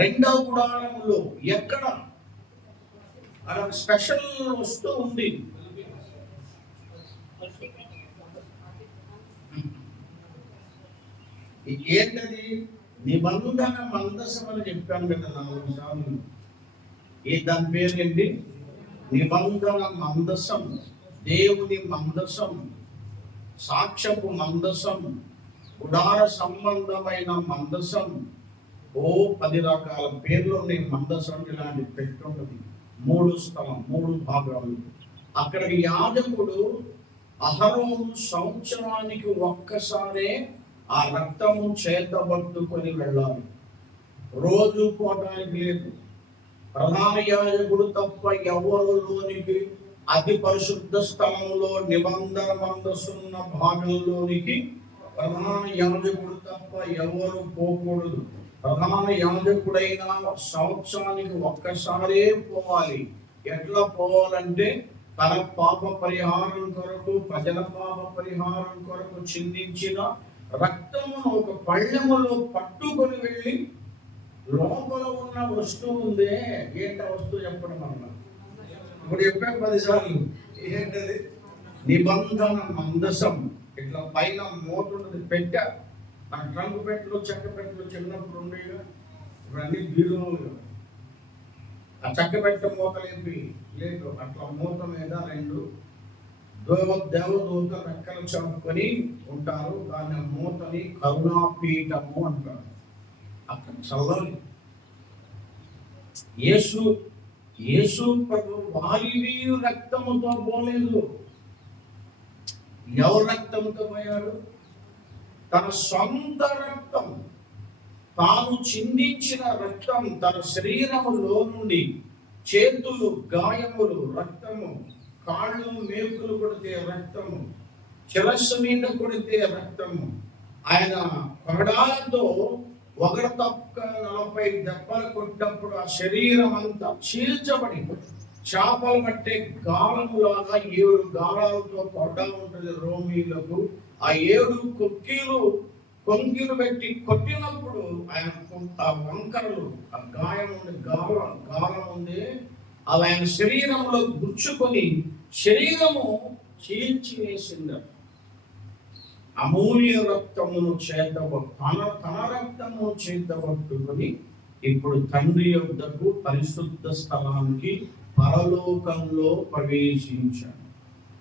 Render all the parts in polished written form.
రెండవ గుడారములో ఎక్కడ అలా స్పెషల్ వస్తూ ఉంది. ఏంటది? నిబంధన మందసం అని చెప్పాను కదా 4 సార్లు. దాని పేరేంటి? నిబంధన మందసం, దేవుని మందసం, సాక్ష్యపు మందసం, గుడార సంబంధమైన మందసం. 10 రకాల పేర్లు ఉన్నాయి మందసం. ఇలాంటి పెట్టున్నది 3 స్థలం, 3 భాగాలు. అక్కడికి యాజకుడు అహరోను సంవత్సరానికి ఒక్కసారే ఆ రక్తము చేతబట్టుకొని వెళ్ళాలి. రోజు పోవడానికి లేదు. ప్రధాన యాజకుడు తప్ప ఎవరు లోనికి, అతి పరిశుద్ధ స్థలంలో నిబంధన మందసున్న భాగంలోనికి ప్రధాన యాజకుడు తప్ప ఎవరు పోకూడదు. ప్రధాన యాజకుడైన సంవత్సరానికి ఒక్కసారే పోవాలి. ఎట్లా పోవాలంటే తన పాప పరిహారం కొరకు, ప్రజల పాప పరిహారం కొరకు చిందించిన రక్తమును ఒక పళ్ళెములో పట్టుకొని వెళ్ళి, లోపల ఉన్న వస్తువు ఉందే, ఏంట వస్తువు చెప్పడం అన్న ఇప్పుడు చెప్పాను 10 సార్లు. ఏంటది? నిబంధన మందసం. ఇట్లా పైన మూత ఉంటుంది. పెట్టా ఆ ట్రంక్ పెట్టలు, చెక్క పెట్టలు చిన్నప్పుడు ఉండేగా, ఇవన్నీ బీరువులు. ఆ చెక్క పెట్ట మూతలేపి లేదు, అట్లా మూత మీద 2 దేవదూత రెక్కలు చాపుకొని ఉంటారు. దాని మూతని కరుణాపీఠము అంటారు. అక్కడ చల్లాలి. యేసు ప్రభు వారిని రక్తముతో పోలేదు. ఎవరు రక్తంతో పోయాడు? తన సొంత రక్తం, తాను చిందించిన రక్తం. తన శరీరములో నుండి చేతులు గాయములు, రక్తము, కాళ్ళు మేకులు కొడితే రక్తము, శిరస్సు మీద కొడితే రక్తము. ఆయన కొరడాలతో ఒకటి తప్ప 40 దెబ్బలు కొట్టినప్పుడు ఆ శరీరం అంతా చీల్చబడి చేపలు పట్టే గాలములాగా 7 గాలాలతో కొట్ట ఉంటుంది రోమీలకు. ఆ 7 కొంకీలు పెట్టి కొట్టినప్పుడు ఆయన ఆ వంకరలు, ఆ గాయం ఉంది, గాలం ఉంది, అవి ఆయన శరీరంలో గుచ్చుకొని శరీరము చీల్చివేసింది. అమూల్య రక్తమును తన రక్తమును చేతబట్టుకొని ఇప్పుడు తండ్రి యొద్దకు పరిశుద్ధ స్థలానికి పరలోకంలో ప్రవేశించాడు.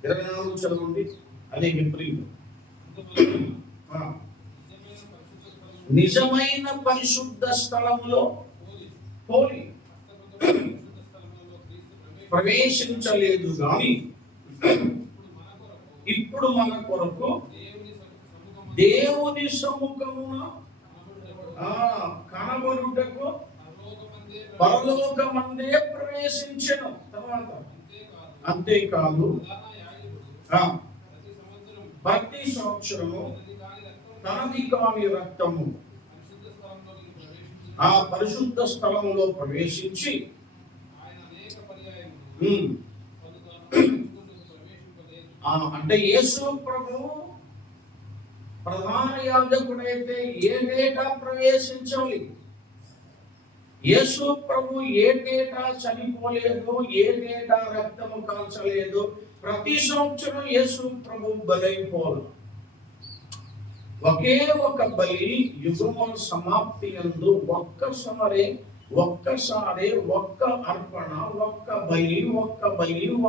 24 చదవండి. అదే హెబ్రీయులు. నిజమైన పరిశుద్ధ స్థలంలో పోలి ప్రవేశించలేదు కానీ ఇప్పుడు మన కొరకు దేవుని సముఖమున కనబడుటకు పరలోకమందే ప్రవేశించెను. తర్వాత అంతేకాదు ప్రతి సంవత్సరము తనది కాని రక్తము ఆ పరిశుద్ధ స్థలంలో ప్రవేశించి అంటే యేసు ప్రభు ప్రధాన యాజకుడైతే ఏటేటా ప్రవేశించాలి. యేసు ప్రభు ఏటేటా చనిపోలేదు, ఏటేటా రక్తము కాల్చలేదు. ప్రతి సంవత్సరం యేసు ప్రభు బలైపోవాలి. ఒకే ఒక బలి యుగముల సమాప్తి యందు ఒక్కసారి ఒక్క అర్పణ, ఒక్క బలి,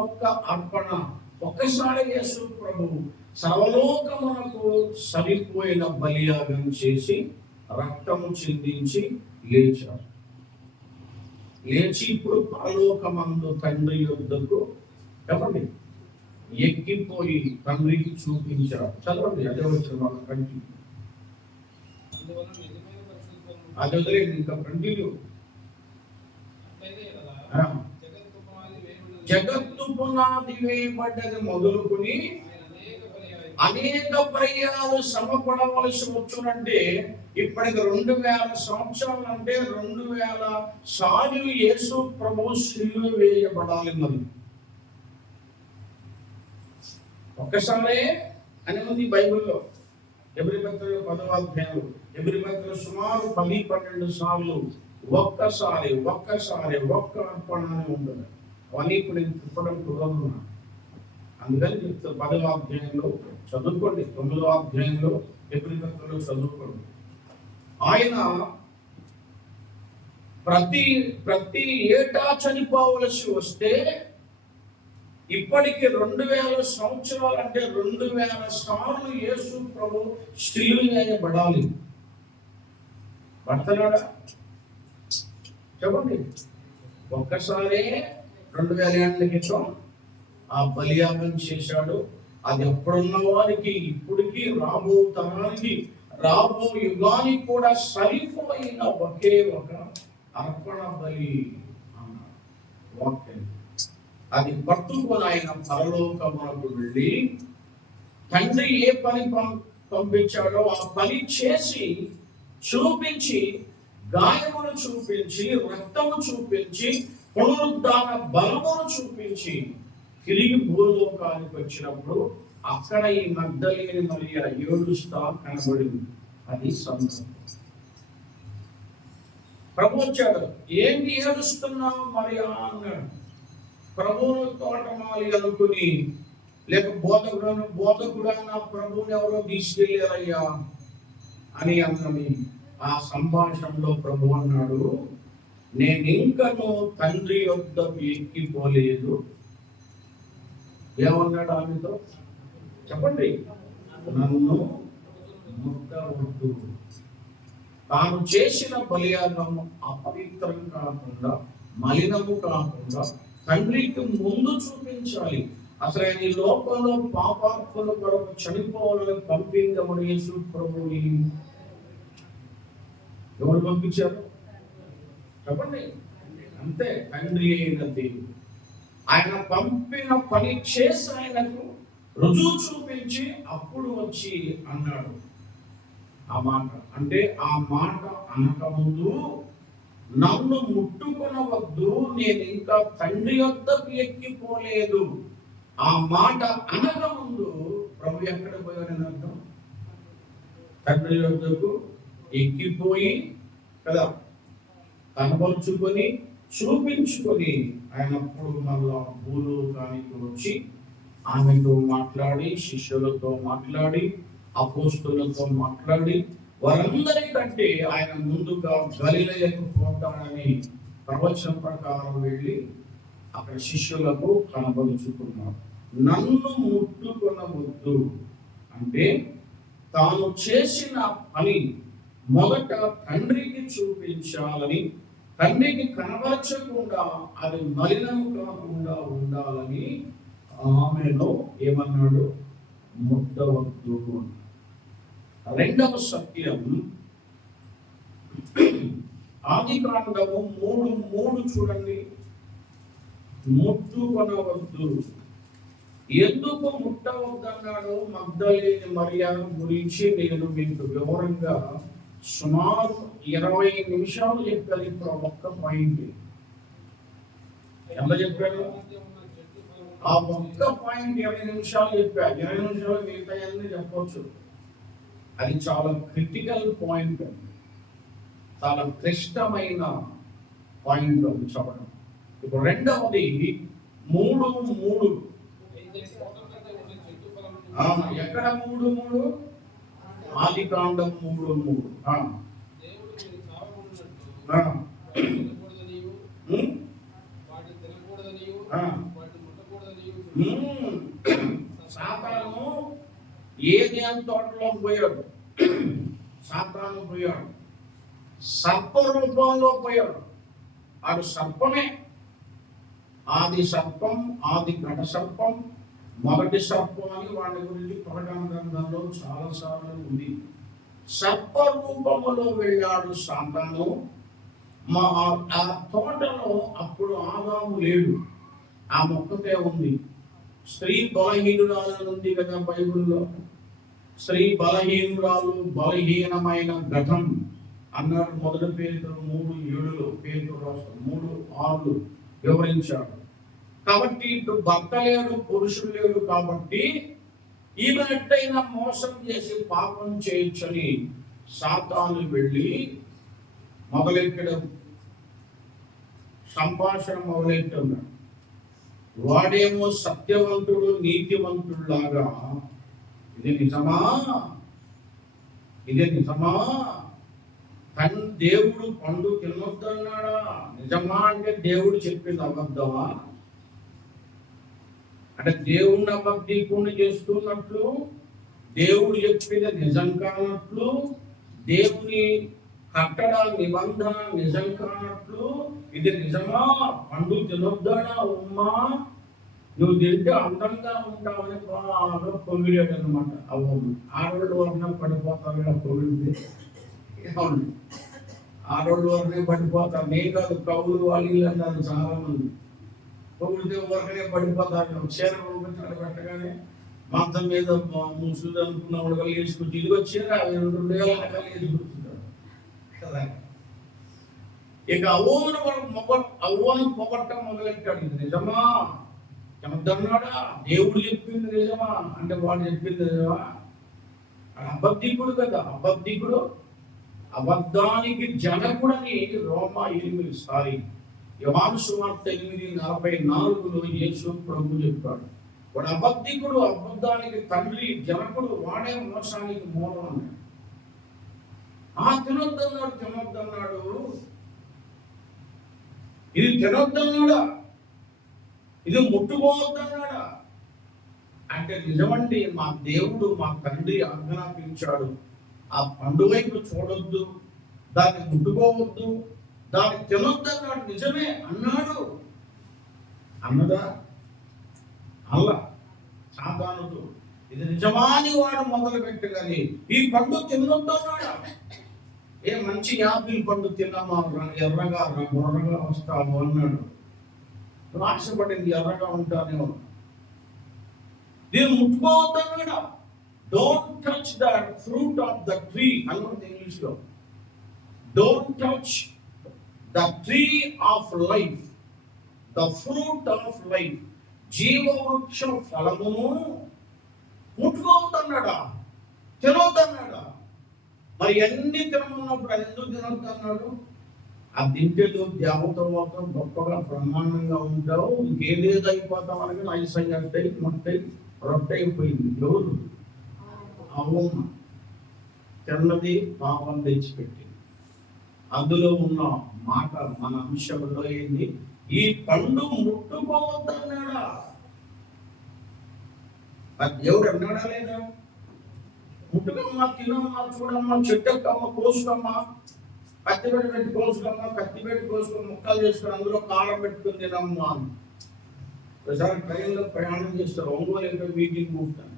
ఒక్క అర్పణ. ఒక్కసారి యేసు ప్రభు సర్వలోకమునకు సరిపోయిన బలియాగం చేసి రక్తము చిందించి లేచారు. లేచి ఇప్పుడు పరలోకమందు తండ్రి యొద్దకు చెప్పండి ఎక్కిపోయి తండ్రికి చూపించారు. చదవండి. అదే వచ్చిన వాళ్ళ కంటిన్యూ. అది వదిలేదు, ఇంకా కంటిన్యూ. జగత్తు పునాది వేయబడ్డది మొదలుకొని అనేక పర్యాలు శ్రమపడవలసి వచ్చునంటే ఇప్పటికి 2000 సంవత్సరాలు అంటే 2000 సార్లు యేసు ప్రభు శిలువ వేయబడాలి. మరి ఒక్కసారే అని ఉంది బైబిల్లో. ఎబ్రీ పత్రిక 10వ అధ్యాయం, ఎబ్రీ పత్రిక సుమారు 10-12 సార్లు ఒక్కసారి ఒక్క అర్పణ అని ఉంటుంది. అవన్నీ ఇప్పుడు నేను తిప్పడం కుదరదు. అందుకని చెప్తే 10వ అధ్యాయంలో చదువుకోండి, 9వ అధ్యాయంలో ఎబ్రీయులకు చదువుకోండి. ఆయన ప్రతి ఏటా చనిపోవలసి వస్తే ఇప్పటికి 2000 సంవత్సరాలు, అంటే 2000 సార్లు యేసు ప్రభు స్త్రీలు వేయబడాలి. పడుతున్నాడా చెప్పండి? ఒక్కసారే 2000 ఏళ్ల క్రితం ఆ బలియాగం చేశాడు. అది ఎప్పుడున్న వారికి, ఇప్పటికి రాబో తరానికి, రాబో యుగానికి కూడా సరిపోయిన ఒకే ఒక అర్పణ బలి అన్నాడు. వాక్యం అది పట్టుకొని ఆయన పరలోకమునకు వెళ్ళి తండ్రి ఏ పని పంపించాడో ఆ పని చేసి చూపించి, గాయమును చూపించి, రక్తము చూపించి, పునరుద్ధాన బలమును చూపించి తిరిగి భూలోకానికి వచ్చినప్పుడు అక్కడ ఈ మగ్దలేని మరియ ఏడుస్తా కనబడింది. అది సందర్భం. ప్రభు వచ్చాడు. ఏంటి ఏడుస్తున్నావు మరియా అన్నాడు. ప్రభువును తోటమాలి అనుకుని, లేక బోధకుడు నా ప్రభువుని ఎవరో తీసుకెళ్ళారయ్యా అని అన్నది. ఆ సంభాషణలో ప్రభు అన్నాడు, నేను ఇంకను తండ్రి యొద్దకు ఎక్కిపోలేదు. ఏమన్నాడు ఆమెతో చెప్పండి? నన్ను ముట్టవద్దు. తాను చేసిన బలియాగము అపవిత్రం కాకుండా, మలినము కాకుండా తండ్రికి ముందు చూపించాలి. అసలు ఆయన ఈ లోకంలో పాపాత్మల కొరకు చనిపోవాలని పంపించబడి యేసు ప్రభువుని ఎవరు పంపించారు చెప్పండి? అంతే, తండ్రి అయిన దేవుడు. ఆయన పంపిన పని చేసి ఆయనకు రుజువు చూపించి అప్పుడు వచ్చి అన్నాడు ఆ మాట. అంటే ఆ మాట అనకముందు నన్ను ముట్టుకొనవద్దు, నేను ఇంకా తండ్రి యొద్దకు ఎక్కిపోలేదు. ఆ మాట అనకముందు ప్రభు ఎక్కడ పోయాడని అర్థం? తండ్రి యొద్దకు ఎక్కిపోయి కదా, కనపరుచుకొని చూపించుకొని ఆయన అప్పుడు మళ్ళా భూలోకానికి వచ్చి ఆమెతో మాట్లాడి, శిష్యులతో మాట్లాడి, అపోస్తలులతో మాట్లాడి, వారందరికంటే ఆయన ముందుగా గలిలయకు పోతాడని ప్రవచన ప్రకారం వెళ్ళి అక్కడ శిష్యులకు కనబరుచుకున్నాడు. నన్ను ముట్టుకొనవద్దు అంటే తాను చేసిన పని మొదట తండ్రికి చూపించాలని, తండ్రికి కనబరచకుండా అది మలినము కాకుండా ఉండాలని ఆమెలో ఏమన్నాడు? ముట్టవద్దు. రెండవ సత్యం ఆదికాండము 3:3 చూడండి. ముట్టుకొనవద్దు. ఎందుకు ముట్టవద్దన్నాడు? మగ్దలేని మరియ గురించి నేను మీకు వివరంగా సుమారు 20 నిమిషాలు చెప్పాను. ఇప్పుడు ఒక్క పాయింట్ ఎంత చెప్పాను? ఆ ఒక్క పాయింట్ 20 నిమిషాలు చెప్పాను. 20 నిమిషాలు మిగతా అన్ని చెప్పవచ్చు. అది చాలా క్రిటికల్ పాయింట్, చాలా క్లిష్టమైన పాయింట్ అది చెప్పడం. ఇప్పుడు రెండవది 3:3. ఎక్కడ 3:3? ఆదికాండం 3:3. సాతాను ఏదెన్ తోటలోకి పోయాడు. సాతాను పోయాడు, సర్ప రూపంలో పోయాడు. ఆడు సర్పమే. ఆది సర్పం, ఆది ఘట సర్పం, మొదటి సర్పం అని వాడి గురించి ప్రకటన గ్రంథంలో చాలాసార్లు ఉంది. సర్ప రూపములో వెళ్ళాడు సాతాను. ఆ తోటలో అప్పుడు ఆదాము లేడు, ఆ మొక్కతే ఉంది. స్త్రీ బలహీనురాలు ఉంది కదా బైబిల్లో. స్త్రీ బలహీనురాలు, బలహీనమైన ఘటం అన్నాడు. మొదటి పేతురు 3:7 పేతురు రాష్ట్రం 3:6 వివరించాడు. కాబట్టి ఇప్పుడు భర్త లేడు, పురుషుడు లేడు. కాబట్టి ఈమె ఎట్టయినా మోసం చేసి పాపం చేయొచ్చని సాతాను వెళ్ళి మొదలెక్కడ సంభాషణ మొదలెట్టున్నాడు. వాడేమో సత్యవంతుడు, నీతివంతుడులాగా ఇది నిజమా, ఇది నిజమా, దేవుడు పండు తినొద్దన్నాడా? నిజమా అంటే దేవుడు చెప్పింది అబద్ధమా? అంటే దేవుణ్ణి అబద్ధీకుణ్ణి చేస్తున్నట్లు, దేవుడు చెప్పింది నిజం కానట్లు, దేవుని కట్టడ నిబంధన నిజం కానట్లు, ఇది నిజమా, పండు తినొద్దనా ఉమ్మా, నువ్వు తింటే అందంగా ఉంటావని బాగా పొగిడాడు అనమాట. అవును, ఆడవాళ్ళు వరనే పడిపోతారు పొగిడితే. అవును, ఆడవాళ్ళు వరనే పడిపోతారు. నేను కాదు, కవులు వాళ్ళు అన్నారు చాలా మంది. పొగిడితే వరకనే పడిపోతారు. చీర పెట్టగానే మంచం మీద ముసులు అనుకున్న వాళ్ళు వేసుకొచ్చి ఇది వచ్చారా 2 వేల రకాలు వేసుకొచ్చుంటారు కదా. ఇక అవ్వను పొగట్టం మొదలెట్టాడు. ఇది నిజమా, చెమద్దన్నాడా? దేవుడు చెప్పింది నిజమా అంటే వాడు చెప్పింది నిజమా? అబద్ధికుడు కదా, అబద్ధికుడు, అబద్ధానికి జనకుడని యోహాను సువార్త 8:44 యేసు ప్రభు చెప్పాడు. వాడు అబద్ధికుడు, అబద్ధానికి తండ్రి, జనకుడు, వాడే మోసానికి మూలం అన్నాడు. తినొద్దన్నాడు, ఇది తినొద్దన్నాడా, ఇది ముట్టుకోవద్దన్నాడా అంటే నిజమండి. మా దేవుడు, మా తండ్రి ఆజ్ఞాపించాడు, ఆ పండు వైపు చూడొద్దు, దాన్ని ముట్టుకోవద్దు, దాన్ని తినొద్దన్నాడు. నిజమే అన్నాడు. అన్నదా? అల్లా సాధారణతో ఇది నిజమాని వాడు మొదలు పెట్టగానే ఈ పండు తినొద్దన్నాడు. మంచి యాపిల్ పండు తిన్నామా, ఎర్రగా బుర్రగా వస్తాము అన్నాడు. ఆశపడింది ఎర్రగా ఉంటానేమో. దీన్ని ముట్టుకోవద్దన్నాడా? Don't touch the fruit of the tree అన్నది ఇంగ్లీష్ లో. Don't touch the tree of life, the fruit of life, జీవవృక్ష ఫలమును ముట్టుకోవద్దన్నాడా, తినొద్దన్నాడా? మరి అన్ని తినమన్నప్పుడు అది ఎందుకు తినొద్దన్నాడు? ఆ తింటేదో దేవతలు మాత్రం గొప్పగా బ్రహ్మాండంగా ఉంటావు, ఇంకేదేదో అయిపోతాం అనగా ఐసయ్యాయి మొట్టై రొట్టె అయిపోయింది. ఎవరు? అవ్వమ్మ తిన్నది పాపం తెచ్చిపెట్టింది. అందులో ఉన్న మాట మన అంశంలో ఏంది? ఈ పండు ముట్టుకోవద్దన్నాడా? అది దేవుడు అన్నాడా లేదా? ముట్టుకమ్మా, తినమ్మా, చూడమ్మా, చెట్టెక్కమ్మా, కోసుకమ్మా, కత్తిపెట్టి పెట్టి కోసుకమ్మా, కత్తిపెట్టి కోసుకొని ముక్కలు చేసుకొని అందులో కారం పెట్టుకుని తినమ్మా అని. ఒకసారి ట్రైన్లో ప్రయాణం చేస్తారు, ఒంగోలు మీటింగ్ కూర్చున్నాను.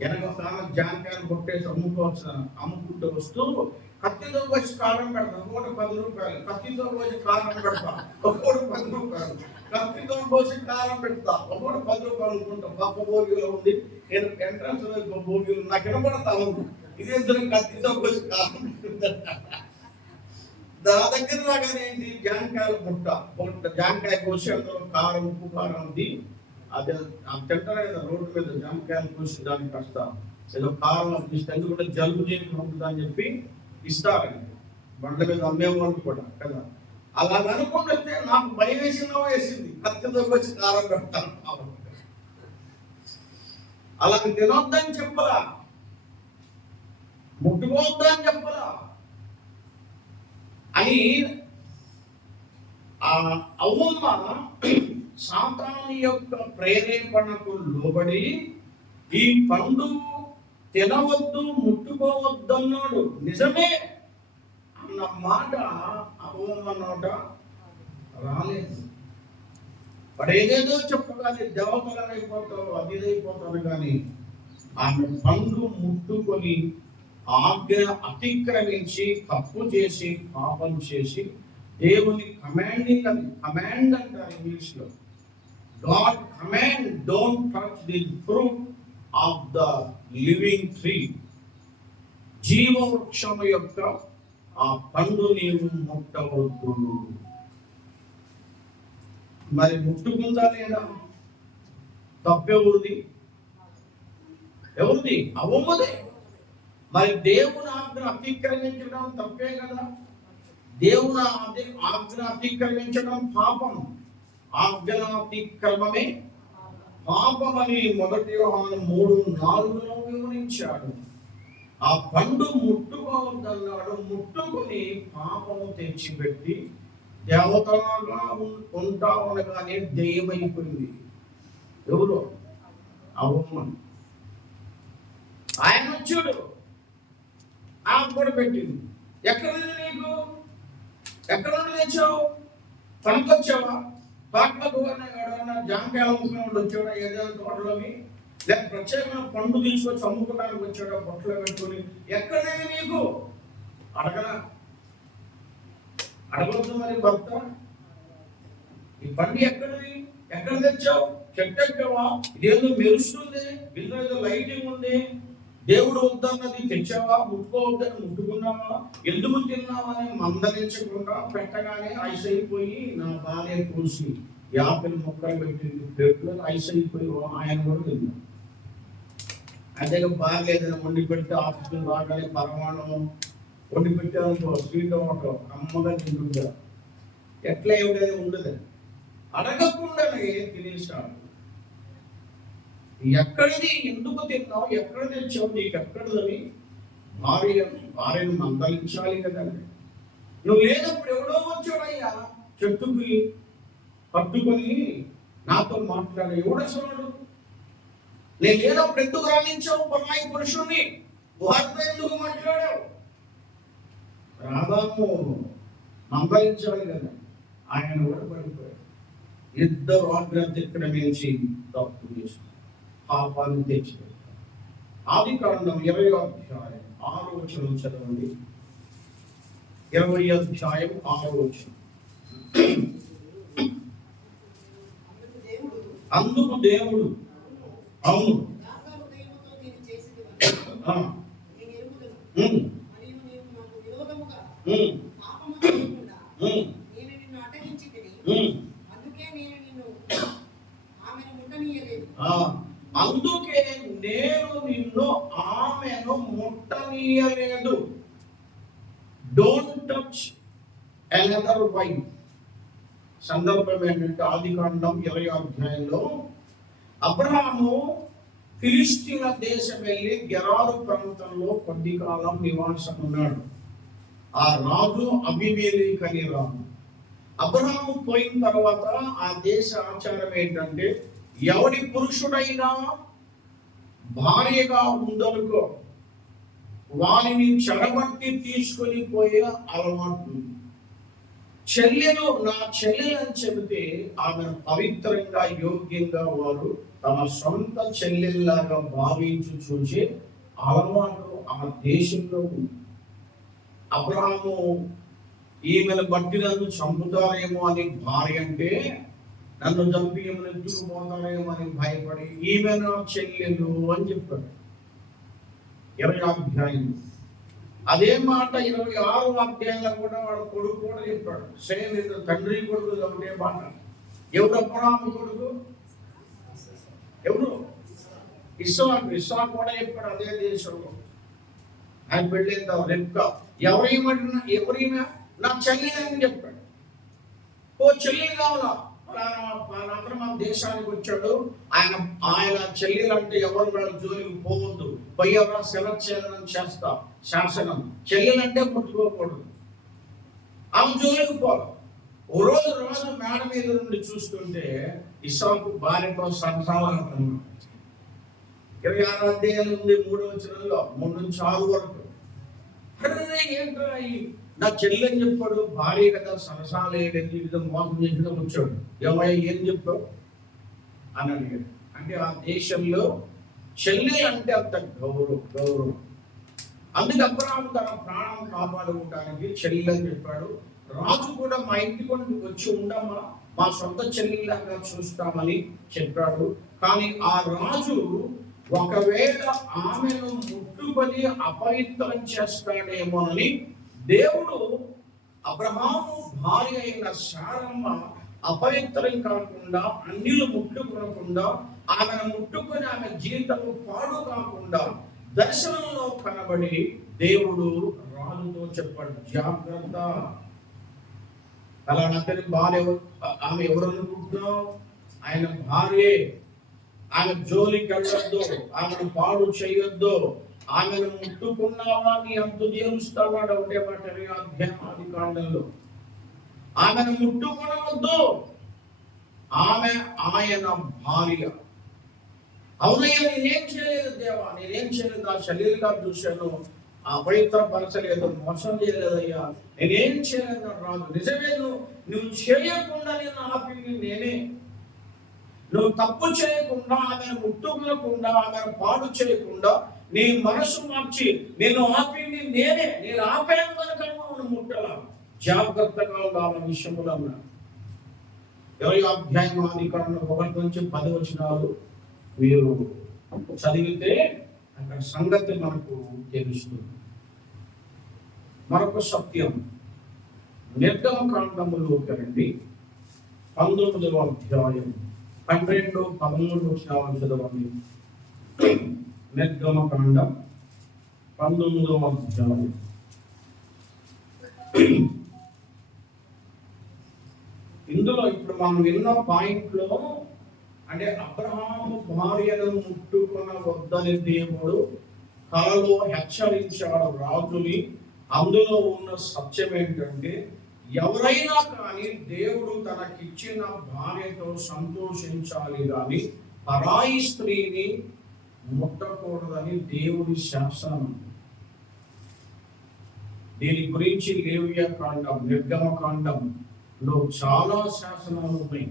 వెనక ఒక ఆమె జాంకాయలు కొట్టేసి అమ్ముకుంటూ వస్తూ కత్తితో వచ్చి కారం పెడతాం, ఒకటి 10 రూపాయలు. కత్తితో పోసి కారం పెడతా, ఒకటి 10 రూపాయలు. కత్తితో పోసి కారం పెడతా, ఒకటి 10 రూపాయలు అనుకుంటాం. పక్క భోగిలో ఉంది, నేను ఎంట్రన్స్ భోగిలు నాకు వినపడతా ఉంది. ఇదే కత్తితో పోసి కారం పెడతా. నా దగ్గర రాగానే ఏంటి, జాంకాయలు పుట్ట, ఒక జాంకాయ కోసి అందులో కారం, ఉప్పు కారం ఉంది. అది తింటారు కదా రోడ్డు మీద, జాంకాయలు కోసి దానికి కాస్త ఏదో కారం ఇస్తే ఎందుకంటే జలుబు చేయకుండా ఉంటుందని చెప్పి ఇస్తారండి బండ్ల మీద అమ్మేవాళ్ళు కూడా కదా. అలా అనుకుంటే నాకు భయం వేసింది, కత్తితో వచ్చి కారం పెడతాను. అలా తినొద్దని చెప్పరా, ముట్టుకోవద్దని చెప్పరా అని అవ్వమ్మ సాతాను యొక్క ప్రేరేపణకు లోబడి ఈ పండు తినవద్దు, ముట్టుకోవద్దన్నాడు. నిజమే అన్న మాట అవ్వమ్మ నోట రాలేదు. వాడు ఏదేదో చెప్పగానే దేవతలు అయిపోతావు, అది అయిపోతాను కానీ ఆమె పండు ముట్టుకొని ఆజ్ఞ అతిక్రమించి తప్పు చేసి పాపం చేసి దేవుని కమాండ్ అంటారు ఇంగ్లీష్ లో. God command, don't touch the fruit of the living tree, జీవవృక్షము యొక్క ఆ పండు నీవు ముట్టవద్దు. మరి ముట్టుకుందా లేదా? తప్పెవరిది? ఎవరిది? అవ్వమ్మదే. మరి దేవుని ఆజ్ఞ అతిక్రమించడం తప్పే కదా. దేవుని ఆజ్ఞ అతిక్రమించడం పాపం. ఆజ్ఞ అతిక్రమమే పాపమని 1 యోహాను 3:4 వివరించాడు. ఆ పండు ముట్టుకోవద్దన్నాడు. ముట్టుకుని పాపము తెచ్చిపెట్టి దేవతలాగా ఉంటామనగానే దెయ్యమైపోయింది. ఎవరు? అవ్వ. ఆయన వచ్చాడు, ఆమె కూడా పెట్టింది. ఎక్కడ నీకు? ఎక్కడ నుండి తెచ్చావు? పనికొచ్చావా? తోటలకు ఎవడన్నా జాంకాయలు అమ్ముకునేవాడు వచ్చాడా? ఏదైనా తోటలోని లేక ప్రత్యేకమైన పండు తీసుకొచ్చి అమ్ముకోవడానికి వచ్చాడా? పొట్టలో పెట్టుకుని ఎక్కడైనా నీకు అడగరా? అడగొద్దు మరి భర్త. ఈ పండు ఎక్కడిది? ఎక్కడ తెచ్చావు? చెట్టు ఎక్కావా? ఇదేదో మెరుస్తుంది, ఇందులో ఏదో లైటింగ్ ఉంది, దేవుడు వద్దన్నది తెచ్చావా? ముట్టుకోవద్దని ముట్టుకున్నావా? ఎందుకు తిన్నావని మందలించకుండా పెట్టగానే ఐస్ అయిపోయి నా భార్య కూసి యాపిల్ ముక్కలు పెట్టింది ప్లేట్లో. ఐస్ అయిపోయి ఆయన కూడా తిన్నాడు. అదే భార్య ఏదైనా వండి పెడితే ఆఫీసులు రాగానే పరమాణం వండి పెట్టారనుకో, స్వీట్ అవ్వటం అమ్మగా తింటుందా? ఎట్లా ఎవడైనా ఉండదు. అడగకుండానే తినేసాడు. ఎక్కడిది? ఎందుకు తిన్నావు? ఎక్కడ తెచ్చావు? నీకు ఎక్కడదని భార్యను మందలించాలి కదండి. నువ్వు లేనప్పుడు ఎవడో వచ్చాడయ్యా చెట్టుకి పట్టుకొని నాతో మాట్లాడ. ఎవడసలు? నేను లేనప్పుడు ఎందుకు రాణించావు పరాయి పురుషుణ్ణి? వారితో ఎందుకు మాట్లాడావు? రాదాము మందలించాలి కదా. ఆయన కూడా పడిపోయాడు. ఇద్దరు ఆజ్ఞ అతిక్రమించి తప్పు చేశారు, పాపాన్ని తెచ్చిపెట్టారు. ఆదికాండం 20వ అధ్యాయం 6వ వచనం చదవండి. 20వ అధ్యాయం 6వ వచనం. అందుకు దేవుడు అవును అందుకే నేను నిన్ను ఆమెను ముట్టనీయలేదు. Don't touch another wife. సందర్భం ఏంటంటే ఆదికాండం 20వ అధ్యాయంలో అబ్రహాము ఫిలిష్తీయుల దేశం వెళ్ళి గెరారు ప్రాంతంలో కొద్ది కాలం నివాసం ఉన్నాడు. ఆ రాజు అబీమెలెకు అనే రాజు. అబ్రహాము పోయిన తర్వాత ఆ దేశ ఆచారం ఏంటంటే ఎవడి పురుషుడైనా భార్యగా ఉందనుకో వారిని చెరబట్టి తీసుకొని పోయే అలవాటు. చెల్లెలు నా చెల్లెలు అని చెబితే ఆమెను పవిత్రంగా యోగ్యంగా వారు తమ సొంత చెల్లెల్లాగా భావించి చూసే అలవాటు ఆ దేశంలో ఉంది. అబ్రహాము ఈమెను బట్టి నన్ను చంపుతారేమో అని భార్య అంటే, నన్ను చంపి ఈమెను ఎత్తుకుపోతారేమో అని భయపడి ఈమె నా చెల్లెలు అని చెప్పాడు 20వ అధ్యాయం. అదే మాట 26వ అధ్యాయంలో కూడా వాడు కొడుకు కూడా చెప్పాడు. సేమ్ ఇద్దరు తండ్రి కొడుకు ఒకటే మాట. ఎవరు అబ్రహాము కొడుకు? ఎవరు? ఇస్సాకు. ఇస్సాకు కూడా చెప్పాడు అదే దేశంలో. ఆయన పెళ్ళైన రెబ్కా ఎవరైనా నా చెల్లి అని చెప్పాడు. ఓ చెల్లి కావాలా? అతను మన దేశానికి వచ్చాడు. ఆయన చెల్లెలు అంటే ఎవరు వాళ్ళ జోలికి పోవద్దు, పోయేవరా శిరచ్ఛేదనం చేస్తా శాసనం. చెల్లెలంటే ముట్టుకోకూడదు, ఆమె జోలికి పోదు. ఓ రోజు మేడ మీద నుండి చూస్తుంటే ఇస్సాకు భార్యతో సంసారం 26వ అధ్యాయం ఉంది 3వ వచనంలో 3 నుంచి 6 వరకు. ఏంటో నా చెల్లెని చెప్పాడు, భార్య కదా సరసాలేదని మోసం చేసిన వచ్చాడు. ఏమయ్యా ఏం చెప్పావు అని అడిగాడు. అంటే ఆ దేశంలో చెల్లె అంటే అంత గౌరవం. అందుకే అబ్రహాము తన ప్రాణం కాపాడుకోవడానికి చెల్లె అని చెప్పాడు. రాజు కూడా మా ఇంటికి వచ్చి ఉండమ్మా, మా సొంత చెల్లెలాగా చూస్తామని చెప్పాడు. కానీ ఆ రాజు ఒకవేళ ఆమెను ముట్టుకొని అపవిత్రం చేస్తాడేమోనని దేవుడు అబ్రహాము భార్య అయిన శారమ్మ అపవిత్రం కాకుండా, అన్యులు ముట్టుకోకుండా, ఆమెను ముట్టుకొని ఆమె జీవితము పాడు కాకుండా దర్శనంలో కనబడి దేవుడు రాజుతో చెప్పాడు, జాగ్రత్త, అలా అతని భార్య ఆమె ఎవరు అనుకుంటున్నావు? ఆయన భార్యే. ఆమె జోలికి వెళ్ళొద్దు, ఆమెను పాడు చేయొద్దు, ఆమెను ముట్టుకున్నావా నీ అంతు తీరుస్తాడు. ఒకటే మాట ఆది కాండంలో ఆమెను ముట్టుకునవద్దు, ఆమె ఆయన భార్య. అవునయ్యా నేనేం చేయలేదు దేవా, నేనేం చేయలేదు, ఆ శరీరంగా చూశాను, అపవిత్రపరచలేదు, మోసం చేయలేదయ్యా, నేనేం చేయలేదు రాదు. నిజమే, నువ్వు చేయకుండా నేను ఆపింది నేనే. నువ్వు తప్పు చేయకుండా, ఆమెను ముట్టుకోకుండా, ఆమెను పాడు చేయకుండా నీ మనసు మార్చి నేను ఆపింది నేనే. నేను ఆపాను కనుక నువ్వు ముట్టలా. జాగ్రత్తగా ఉండాలి విషయంలో అన్నాడు. 20వ అధ్యాయం ఆదికాండం 1 నుంచి 10 వచనాలు మీరు చదివితే అక్కడ సంగతి మనకు తెలుస్తుంది. మరొక సత్యం నిర్గమకాండములోకి రండి, 19వ అధ్యాయం 12, 13 వచనాలు చదవండి. నిర్గమకాండం 19వ అధ్యాయం. ఇందులో ఇప్పుడు మనం విన్న పాయింట్లో అంటే అబ్రహాము భార్యను ముట్టుకొనవద్దని దేవుడు కలలో హెచ్చరించాడు రాజుని. అందులో ఉన్న సత్యం ఏంటంటే, ఎవరైనా కానీ దేవుడు తనకిచ్చిన భార్యతో సంతోషించాలి కానీ పరాయి స్త్రీని ముట్టకూడదని దేవుడి శాసనం. దీని గురించి లేవియా కాండం, నిర్గమకాండంలో చాలా శాసనాలు ఉన్నాయి.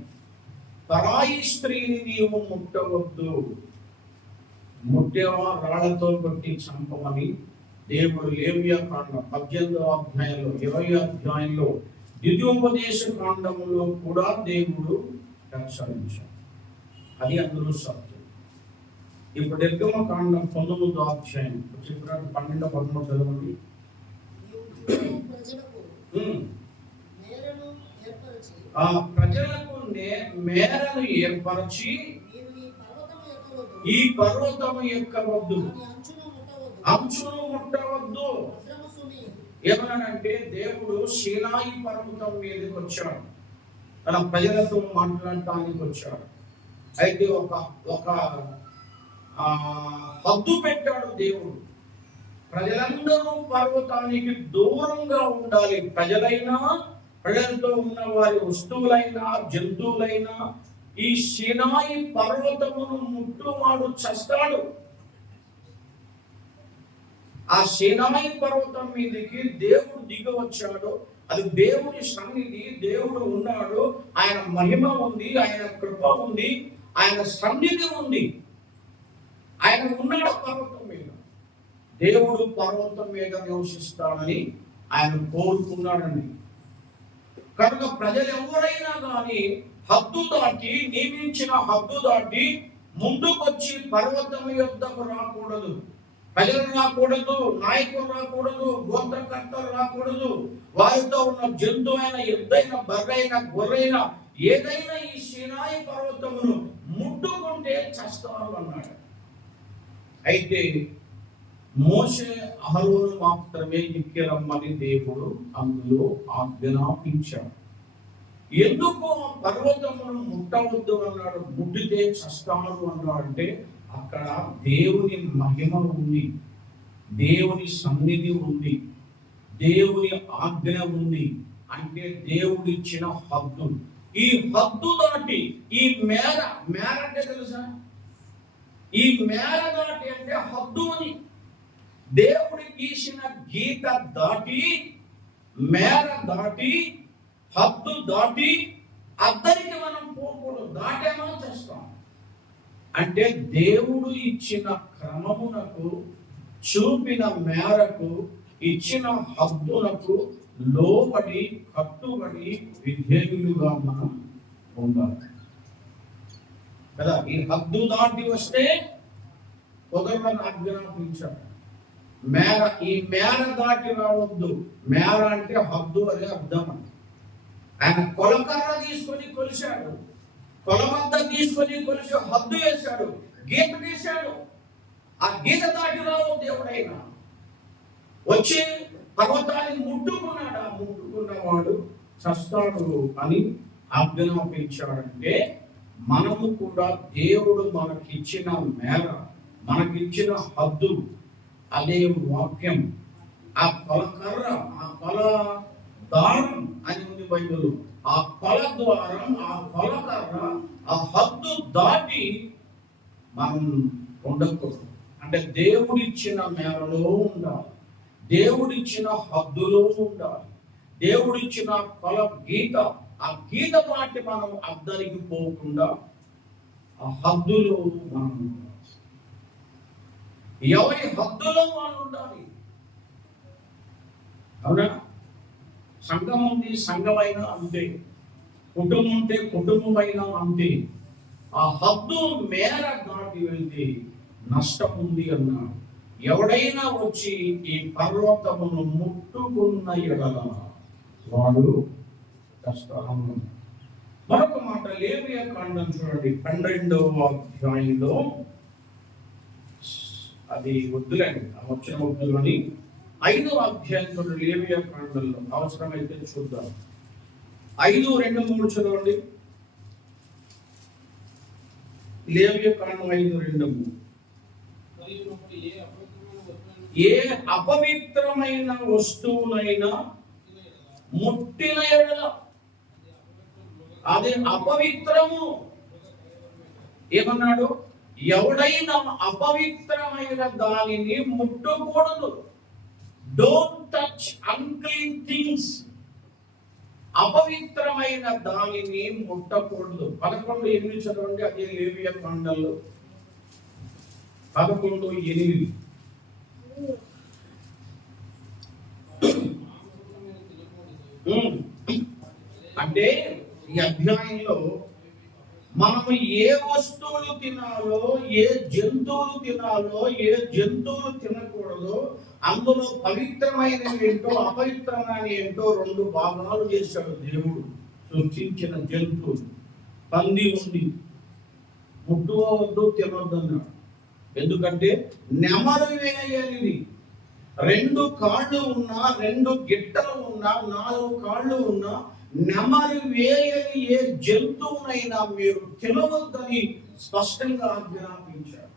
పరాయి స్త్రీని నీవు ముట్టవద్దు, ముట్టేవా రాళ్లతో కొట్టి చంపమని దేవుడు లేవియా కాండం 18వ అధ్యాయంలో, 20వ అధ్యాయంలో, ద్వితీయోపదేశ కాండములో కూడా దేవుడు హెచ్చరించాడు. అది అందులో సత్యం. ఇప్పుడు నిర్గమకాండం 19వ అధ్యాయం 12, 13 చదవండి. ఆ ప్రజలకు మేరను ఏర్పరచి ఈ పర్వతము ఎక్కవద్దు, అంచును ముట్టవద్దు. ఏమనంటే దేవుడు సీనాయి పర్వతం మీదకి వచ్చాడు, తన ప్రజలతో మాట్లాడటానికి వచ్చాడు. అయితే ఒక హద్దు పెట్టాడు దేవుడు. ప్రజలందరూ పర్వతానికి దూరంగా ఉండాలి. ప్రజలైనా, ప్రజలతో ఉన్న వారి వస్తువులైనా, జంతువులైనా ఈ సీనాయి పర్వతమును ముట్టువాడు చస్తాడు. ఆ సీనాయి పర్వతం మీదకి దేవుడు దిగి వచ్చాడు. అది దేవుని సన్నిధి, దేవుడు ఉన్నాడు, ఆయన మహిమ ఉంది, ఆయన కృప ఉంది, ఆయన సన్నిధి ఉంది. ఆయన ఉన్నాడు పర్వతం మీద. దేవుడు పర్వతం మీద నివసిస్తాడని ఆయన కోరుకున్నాడండి. కనుక ప్రజలు ఎవరైనా కానీ హద్దు దాటి, నియమించిన హద్దు దాటి ముందుకొచ్చి పర్వతం యొద్దకు రాకూడదు. ప్రజలు రాకూడదు, నాయకులు రాకూడదు, గోత్రకర్తలు రాకూడదు, వారితో ఉన్న జంతువైన, ఎద్దైన, బర్రైన, గొర్రైన ఏదైనా ఈ సీనాయి పర్వతమును ముట్టుకుంటే చస్తారు అన్నాడు. అయితే మోషే, అహరోను మాత్రమే ఎక్కి రమ్మని దేవుడు అందులో ఆజ్ఞాపించాడు. ఎందుకు పర్వతమును ముట్టవద్దు అన్నాడు, ముట్టితే చస్తాడు అన్నాడు అంటే అక్కడ దేవుని మహిమ ఉంది, దేవుని సన్నిధి ఉంది, దేవుని ఆజ్ఞ ఉంది. అంటే దేవుడిచ్చిన హద్దు. ఈ హద్దు దాటి ఈ మేర అంటే తెలుసా? ఈ మేర దాటి అంటే హద్దు అని. దేవుడి గీసిన గీత దాటి, మేర దాటి, హద్దు దాటి అద్దరికి మనం పోకూడదు. దాటేమో చేస్తాం. అంటే దేవుడు ఇచ్చిన క్రమమునకు, చూపిన మేరకు, ఇచ్చిన హద్దులకు లోబడి, కట్టుబడి, విధేయులుగా మనం ఉండాలి కదా. ఈ హద్దు దాటి వస్తే కుదరని ఆజ్ఞాపించాడు. మేర, ఈ మేర దాటి రావద్దు. మేర అంటే హద్దు అనే అర్థం. ఆయన కొలకర్ర తీసుకొని కొలిశాడు, కొలబద్ద తీసుకొని కొలిసి హద్దు వేశాడు, గీత తీశాడు. ఆ గీత దాటి రావద్దు. ఎవడైనా వచ్చి పర్వతాన్ని ముట్టుకున్నాడు, ఆ ముట్టుకున్నవాడు చస్తాడు అని ఆజ్ఞాపించాడంటే మనము కూడా దేవుడు మనకిచ్చిన మేర, మనకిచ్చిన హద్దు, అదే వాక్యం, ఆ కొలకర్ర, ఆ కొల దారం అని ఉంది బైబిల్. ఆ కొల ద్వారం, ఆ కొలకర్ర, ఆ హద్దు దాటి మనం ఉండకూడదు. అంటే దేవుడిచ్చిన మేరలో ఉండాలి, దేవుడిచ్చిన హద్దులో ఉండాలి, దేవుడిచ్చిన కొల గీత, ఆ గీత దాటి మనం అద్దరికి పోకుండా ఆ హద్దులో మనం ఉండాలి. ఎవరి హద్దులో వాళ్ళు ఉండాలి. అవునా? సంఘం ఉంది, సంఘమైనా అంతే. కుటుంబం ఉంటే కుటుంబమైనా అంతే. ఆ హద్దు మేర దాటి వెళ్తే నష్టం ఉంది అన్నాడు. ఎవడైనా వచ్చి ఈ పర్వతమును ముట్టుకున్న ఎడల వాడు కష్టాలు. మరొక మాట లేవియా కాండం చూడండి, 12వ అధ్యాయంలో, అది వద్దులేండి, వచ్చిన వద్దులని 5వ అధ్యాయంలో లేవియా కాండంలో అవసరమైతే చూద్దాం. 5:2-3 చదవండి. లేవియా కాండం 5:2-3. ఏ అపవిత్రమైన వస్తువునైనా ముట్టిన ఎడల అది అపవిత్రము. ఏమన్నాడు? ఎవడైనా అపవిత్రమైన దానిని ముట్టకూడదు. Don't touch unclean things. అపవిత్రమైన దానిని ముట్టకూడదు. 11:8 చదవండి. అదే లేవియా కాండంలో 11:8. అంటే ఈ అధ్యాయంలో మనము ఏ వస్తువులు తినాలో, ఏ జంతువులు తినాలో, ఏ జంతువులు తినకూడదో, అందులో పవిత్రమైనవి ఏంటో, అపవిత్రమైన ఏంటో 2 భాగాలు చేశాడు దేవుడు. సృష్టించిన జంతువులు. పంది ఉంది, ముట్టుకోవద్దు, తినవద్దు అన్నాడు. ఎందుకంటే నెమరు వేయనిది. 2 కాళ్ళు ఉన్నా, 2 గిట్టలు ఉన్నా, 4 కాళ్ళు ఉన్నా, నెమరు వేయని ఏ జంతువునైనా మీరు తినవద్దని స్పష్టంగా ఆజ్ఞాపించారు.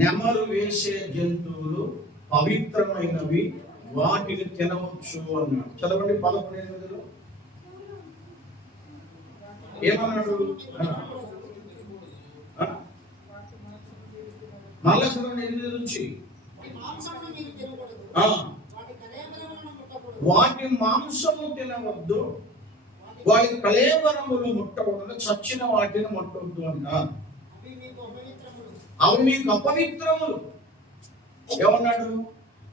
నెమరు వేసే జంతువులు పవిత్రమైనవి, వాటిని తినవచ్చు అన్నాడు. చదవండి 11:8. ఏమన్నాడు? మళ్ళా చదవండి 8 నుంచి. వాటి మాంసము తినవద్దు, వాటి కళేబరములు ముట్టకూడదు, చచ్చిన వాటిని ముట్టవద్దు అన్న. అవి మీకు అపవిత్రములు. ఏమన్నాడు?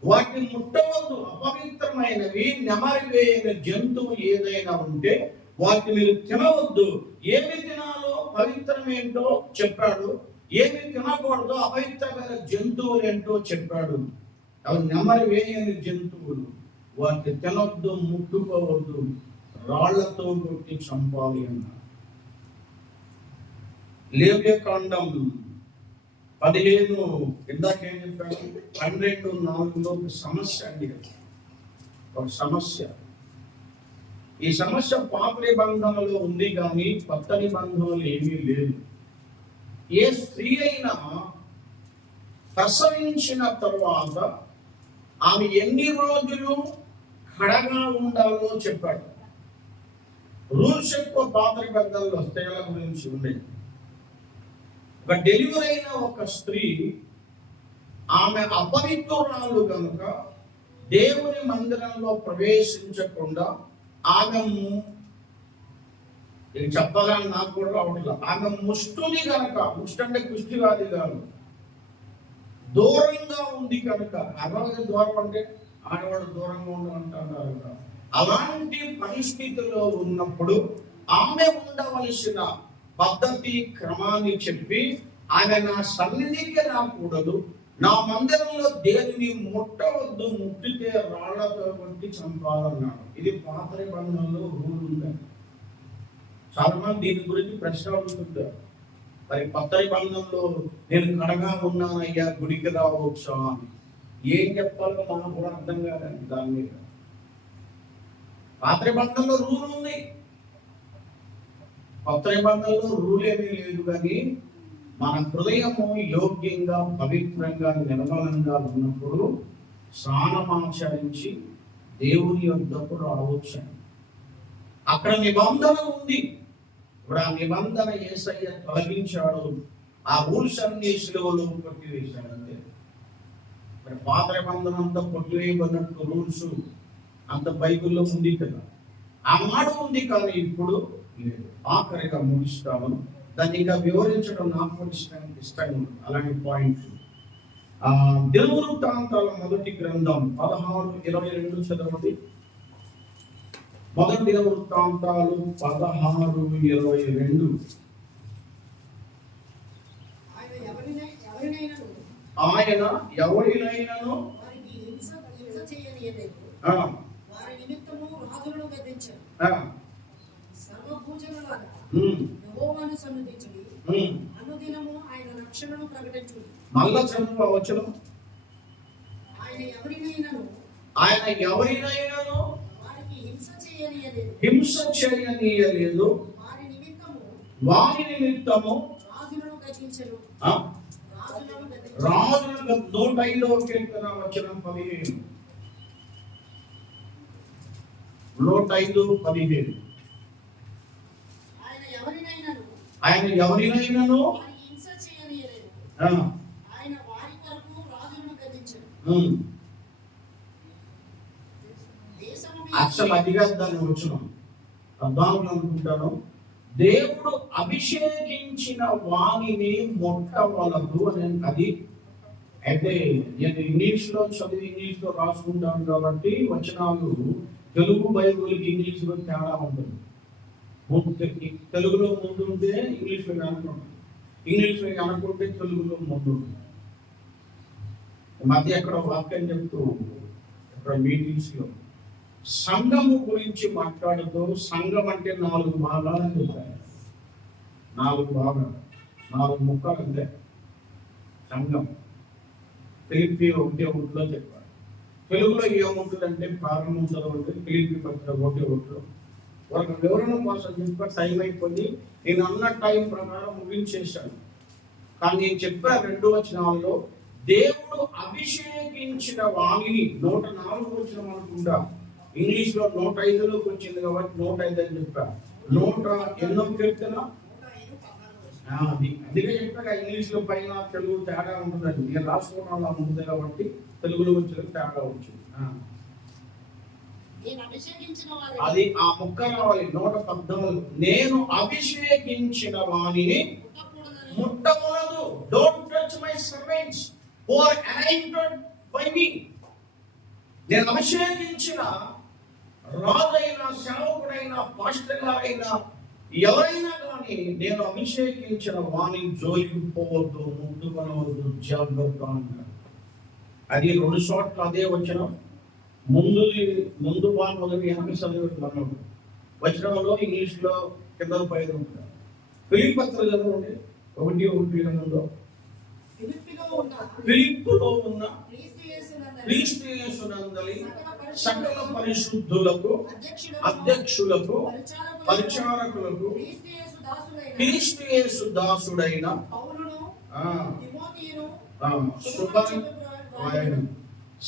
వాటిని ముట్టవద్దు, అపవిత్రమైనవి. నెమరి వేయని జంతువు ఏదైనా ఉంటే వాటిని మీరు తినవద్దు. ఏమి తినాలో, పవిత్రం ఏంటో చెప్పాడు. ఏమి తినకూడదు, అపవిత్రమైన జంతువులు ఏంటో చెప్పాడు. అవి నెమరి వేయని జంతువులు, వాటిని తినొద్దు, ముట్టుకోవద్దు, రాళ్లతో కొట్టి చంపాలి అన్నారు. లేవియా కాండం 15 ఇందాక ఏం చెప్పాడు? 12:4 ఒక సమస్య అండి, ఒక సమస్య. ఈ సమస్య పాత నిబంధనలో ఉంది కానీ కొత్త నిబంధనలు ఏమీ లేదు. ఏ స్త్రీ అయినా ప్రసవించిన తరువాత ఆమె ఎన్ని రోజులు కడగా ఉండాలో చెప్పాడు. రూల్స్ ఎక్కువ పాత నిబంధనలు స్త్రీల గురించి ఉండేది. ఒక డెలివరీ అయిన ఒక స్త్రీ ఆమె అపవిత్రురాలు కనుక దేవుని మందిరంలో ప్రవేశించకుండా, ఆమె చెప్పాలని నాకు కూడా రావట్లేదు, ఆమె ముష్టుది కనుక, ముష్టి అంటే కుష్టివాది కాదు, దూరంగా ఉంది కనుక, అరవై దూరం అంటే ఆడవాడు దూరంగా ఉండమంటారు కదా, అలాంటి పరిస్థితిలో ఉన్నప్పుడు ఆమె ఉండవలసిన పద్ధతి క్రమాన్ని చెప్పి, ఆమె నా సన్నిధికి రాకూడదు, నా మందిరంలో దేనిని ముట్టవద్దు, ముట్టితే రాళ్లతో కొట్టి చంపాలన్నాడు. ఇది పాత నిబంధనలో రూల్ ఉందండి. చాలా మంది దీని గురించి ప్రశ్న అడుగుతుంటారు. మరి కొత్త నిబంధనలో నేను కడగా ఉన్నానయ్యా, గుడికి రావచ్చా అని ఏం చెప్పాలో మనకు కూడా అర్థం కాదండి దాని మీద. పాత నిబంధనలో రూల్ ఉంది, కొత్త నిబంధనలో రూల్ ఏమీ లేదు. కానీ మన హృదయము యోగ్యంగా పవిత్రంగా నిర్మలంగా ఉన్నప్పుడు స్నానమాచరించి దేవుని యొద్దకు రావచ్చు. అక్కడ నిబంధన ఉంది. ఇప్పుడు ఆ నిబంధన యేసయ్య తొలగించాడు, ఆ రూల్స్ అన్ని సిలువలో కొట్టివేశాడు అంతే. మరి పాత నిబంధన అంతా కొట్టివేయబడినట్టు రూల్స్ అంత బైబిల్లో ఉంది కదా, ఆ మాట ఉంది. కానీ ఇప్పుడు లేదు. ఆఖరిగా ముగిస్తాను, దాన్ని ఇంకా వివరించడం నాకు ఇష్టంగా ఉంది అలాంటి పాయింట్. దినవృత్తాంతాల మొదటి గ్రంథం 16:22 చదవండి. మొదటి దినవృత్తాంతాలు 16:22. ఆయన ఎవరినైనాను మళ్ళా చదువుకోవచ్చును. ఆయన ఎవరినైనాను హింస చేయనీయలేదు, వారి నిమిత్తము రాజులను 105వ కీర్తన వచనం 15. 105:15. ఆయన ఎవరినైనాను అసలు అదిగా దాన్ని వచ్చిన అర్థాలు అనుకుంటాను. దేవుడు అభిషేకించిన వాణిని మొట్టవలదు అని. అది అయితే నేను ఇంగ్లీష్లో చదివి ఇంగ్లీష్లో రాసుకుంటాను కాబట్టి వచనాలు తెలుగు బైబిల్కి ఇంగ్లీష్లో తేడా ఉంటుంది. తెలుగులో ముందు ఉంటే ఇంగ్లీష్లో అనుకుంటాం, ఇంగ్లీష్లో అనుకుంటే తెలుగులో ముందు ఉంటుంది. మధ్య ఎక్కడ వాక్యం చెప్తూ అక్కడ మీటింగ్స్లో సంఘము గురించి మాట్లాడుతూ, సంఘం అంటే 4 భాగాలు చెప్తారు. 4 భాగాలు, 4 ముక్కలు అంటే సంఘం. ఫిలిప్పీ 1:1 చెప్పారు. తెలుగులో ఏముంటుందంటే ప్రారంభం చదవండి, ఫిలిప్పీ పత్రిక 1:1. ఒక వివరణ కోసం చెప్ప టైం అయిపోయింది. నేను అన్న టైం ప్రకారం ముగించేశాను. కానీ నేను చెప్పిన 2 వచనాల్లో దేవుడు అభిషేకించిన వాణిని 104 వచనం అనుకుంటా, ఇంగ్లీష్లో 105లోకి వచ్చింది కాబట్టి 105 అని చెప్పా. 108వ కీర్తన అందుకే చెప్పాక ఇంగ్లీష్లో పైన తెలుగు తేడా ఉంటుందండి. నేను రాసుకోవడం అలా ఉంటుంది కాబట్టి తెలుగులో వచ్చిన తేడా వచ్చింది. అది ఆ ముక్క రావాలి. 114. నేను అభిషేకించిన వాణిని ముట్టకూడదు. Don't touch my servants who are anointed by me. నేను అభిషేకించిన రాజైన, సేవకుడైన, పాస్టర్ గారైనా ఎవరైనా కానీ నేను అభిషేకించిన వాణి జోలికి పోవద్దు, ముట్టుకొనవద్దు, జాగ్రత్త అన్నాడు. అది 2 చోట్ల అదే వచనం. ముందు బాగా మొదటి వెనక చదివేస్తున్నాడు వచనంలో, ఇంగ్లీష్లో కింద పైన ఉంటాడు. ఫిలిప్పీ పత్రిక చదవండి 1:1. ఫిలిప్పులో ఉన్న క్రీస్తు యేసునందలి సకల పరిశుద్ధులకు, అధ్యక్షులకు, పరిచారకులకు క్రీస్తు యేసు దాసుడైన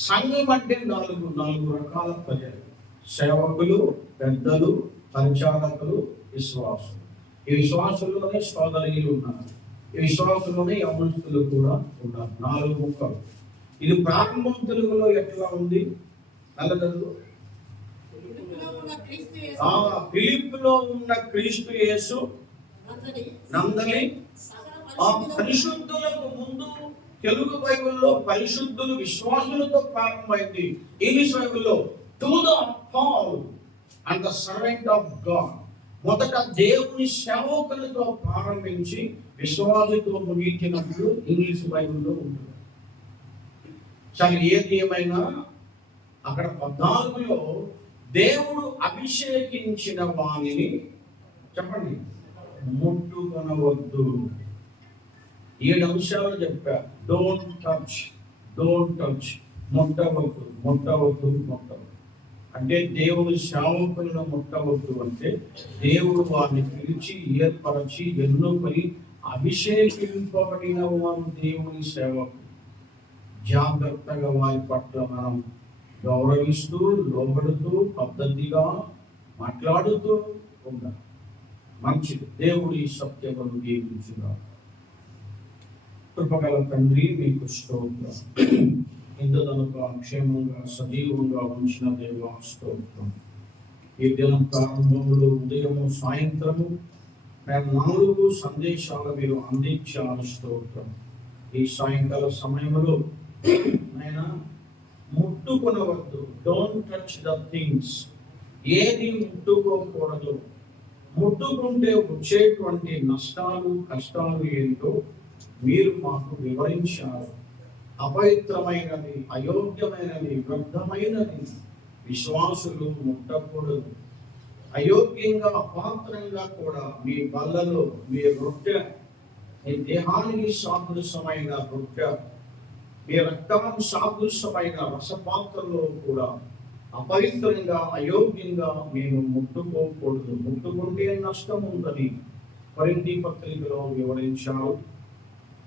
సంఘం అంటే 4 రకాల ప్రజలు: సేవకులు, పెద్దలు, పరిచారకులు, విశ్వాసులు. ఈ విశ్వాసుల్లోనే సోదరులు ఉన్నారు, ఈ విశ్వాసుల్లోనే యవనస్తులు కూడా ఉన్నారు. 4 ముక్కలు. ఇది ప్రారంభం తెలుగులో ఎట్లా ఉంది? నల్లగదు. ఫిలిప్పులో ఉన్న క్రీస్తు యేసు నందలి ఆ పరిశుద్ధులకు ముందు తెలుగు బైబిల్లో పరిశుద్ధులు విశ్వాసులతో ప్రారంభమైంది. ఇంగ్లీష్ బైబిల్లో to the call and the servant of God. మొదట దేవుని సేవకులతో ప్రారంభించి విశ్వాసులతో ముగించినట్లు ఇంగ్లీష్ బైబిల్లో ఉంటుంది. సరే, ఏది ఏమైనా అక్కడ 14లో దేవుడు అభిషేకించిన వాణిని చెప్పండి ముట్టుకొనవద్దు. 7 అంశాలు చెప్పా. డోంట్ టచ్, ముట్టవద్దు. అంటే దేవుని సేవకులను ముట్టవద్దు అంటే దేవుడు వారిని పిలిచి ఏర్పరచి ఎన్నుకొని అభిషేకింపబడిన వారు దేవుని సేవకు. జాగ్రత్తగా వారి పట్ల మనం గౌరవిస్తూ లోబడుతూ పద్ధతిగా మాట్లాడుతూ ఉండాలి. మంచిది. దేవుడి సత్యమును దీవించుగా. కృపగల తండ్రి, మీకు స్తోత్రం. ఇంతదనుక క్షేమంగా సజీవంగా ఉంచిన దేవా స్తోత్రం. ఈ దినం ప్రారంభంలో ఉదయము సాయంత్రము 4 సందేశాలు మీరు అందించారు. స్తోత్రం. ఈ సాయంకాల సమయంలో ఆయన ముట్టుకొనవద్దు. Don't touch the things. ఏది ముట్టుకోకూడదు. ముట్టుకుంటే వచ్చేటువంటి నష్టాలు కష్టాలు ఏంటో మీరు మాకు వివరించారు. అపవిత్రమైనది, అయోగ్యమైనది, వ్యర్థమైనది విశ్వాసులు ముట్టకూడదు. అయోగ్యంగా అపాత్రంగా కూడా మీ బల్లలో మీ రొట్టె, మీ దేహానికి సాదృశ్యమైన రొట్టె, మీ రక్తానికి సాదృశ్యమైన రసపాత్రలో కూడా అపవిత్రంగా అయోగ్యంగా మేము ముట్టుకోకూడదు. ముట్టుకుంటే నష్టం ఉందని కొరింథీ పత్రికలో వివరించారు.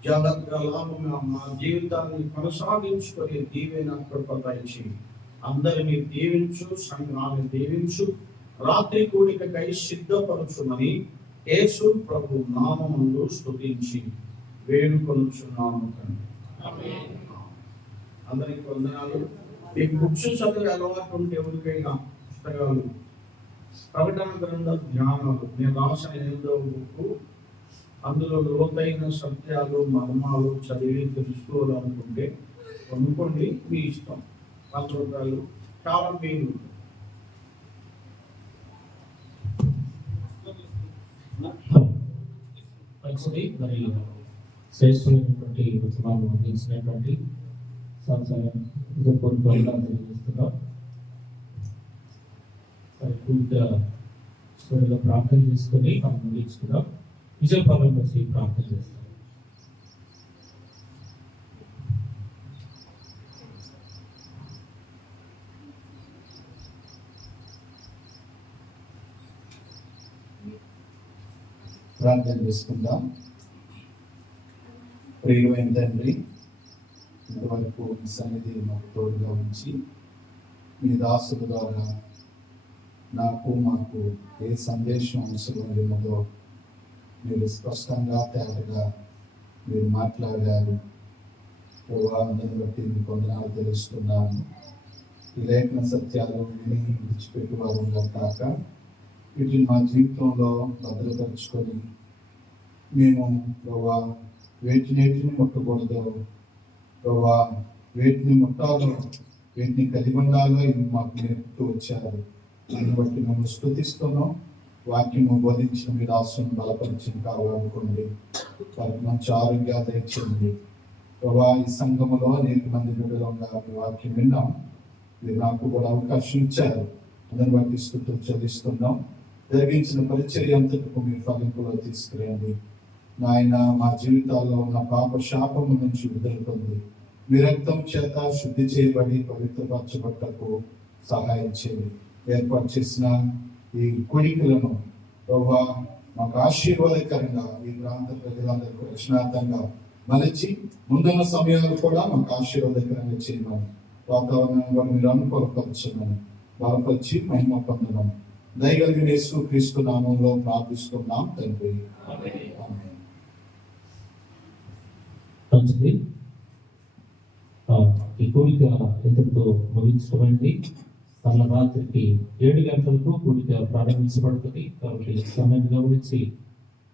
జాగ్రత్తగా లాభంగా మా జీవితాన్ని కొనసాగించుకొని దీవెన కృప దయచి అందరినీ దీవించు, సంఘాన్ని దీవించు, రాత్రి కూడికకై సిద్ధపరచుమని యేసు ప్రభు నామములో స్తుతించి వేడుకొనుచున్నాము తండ్రి. అందరికి వందనాలు. మీకు బుక్స్ చదివే అలవాటు ఉంటే ఎవరికైనా పుస్తకాలు, ప్రకటన గ్రంథ ధ్యానాలు నేను రాసిన 8వ బుక్, అందులో లోతైన సత్యాలు మర్మాలు చదివి తెలుసుకోవాలనుకుంటే కొనుక్కోండి, మీ ఇష్టం. రూపాయలు చాలా పేరు. మరి శ్రేష్ఠమైనటువంటి ఉత్సవాలు అందించినటువంటి తెలియజేస్తున్నాం. పూర్తిగా ప్రార్థన చేసుకుని మనం ముగించుకున్నాం. విజయపాలన వచ్చి ప్రార్థన చేస్తాం. ప్రార్థన చేసుకుందాం. ప్రియమైన తండ్రి, ఇంతవరకు మీ సన్నిధి మాకు తోడుగా ఉంచి మీ దాసుల ద్వారా నాకు మాకు ఏ సందేశం అవసరం ఉన్నదో మీరు స్పష్టంగా తేటగా మీరు మాట్లాడారు. దాన్ని బట్టి మీ కొందనాలు తెలుస్తున్నాను. ఈ లేఖన సత్యాలు విని విడిచిపెట్టి వారుగా కాక వీటిని మా జీవితంలో భద్రపరుచుకొని మేము ప్రభా వేటిని ముట్టకూడదు, ప్రభా వేటిని ముట్టాలో, వేటిని కలిగి ఉండాలో ఇవి మాకు నేర్పుతూ వచ్చారు. దాన్ని బట్టి మేము స్తుతిస్తున్నాం. వాక్యము బోధించిన మీ దాసును బలపరిచింది కావాలనుకోండి. వారికి మంచి ఆరోగ్యాలు తెచ్చింది. ప్రభా ఈ సంఘములో అనేక మంది విడుదలంగా మీ వాక్యం విన్నాం. మీరు నాకు కూడా అవకాశం ఇచ్చారు. దాన్ని బట్టి స్తుతులు చెల్లిస్తున్నాం. జరిగించిన పరిచర్య అంతటికి మీరు ఫలింపులో తీసుకురండి నాయన. మా జీవితాల్లో ఉన్న పాప శాపము నుంచి విడుదల పొంది మీ రక్తం చేత శుద్ధి చేయబడి పవిత్రపరచబట్టకు సహాయం చేయండి. ఏర్పాటు చేసిన ఈ కోరికలను ప్రభా మాకు ఆశీర్వాదకరంగా ఈ ప్రాంత ప్రజలందరికీ రక్షణార్థంగా మలచి ముందున్న సమయాలు కూడా మాకు ఆశీర్వాదకరంగా చేయమని, వాతావరణంలో మీరు అనుకూలపరచమని, బలపరిచి మహిమ పొందమని దయగలిగిన యేసు క్రీస్తు నామంలో ప్రార్థిస్తున్నాం తండ్రి. మంచిది. ఈ కోరిక ఎంతటితో ముగించబడింది. తన రాత్రికి 7 గంటలకు కోరిక ప్రారంభించబడుతుంది. కాబట్టి సమయం గమనించి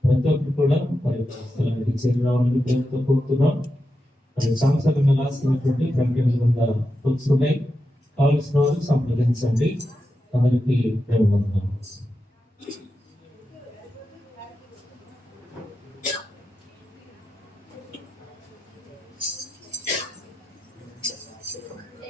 ప్రతి ఒక్కరు కూడా మరి స్థలానికి చేరురావాలని పేరుతో కోరుతున్నాం. మరి సంవత్సరంగా రాసినటువంటి ప్రకటనల కింద బుక్స్ ఉన్నాయి. కావలసిన వారు సంప్రదించండి. అందరికీ ప్రేమ వందనాలు.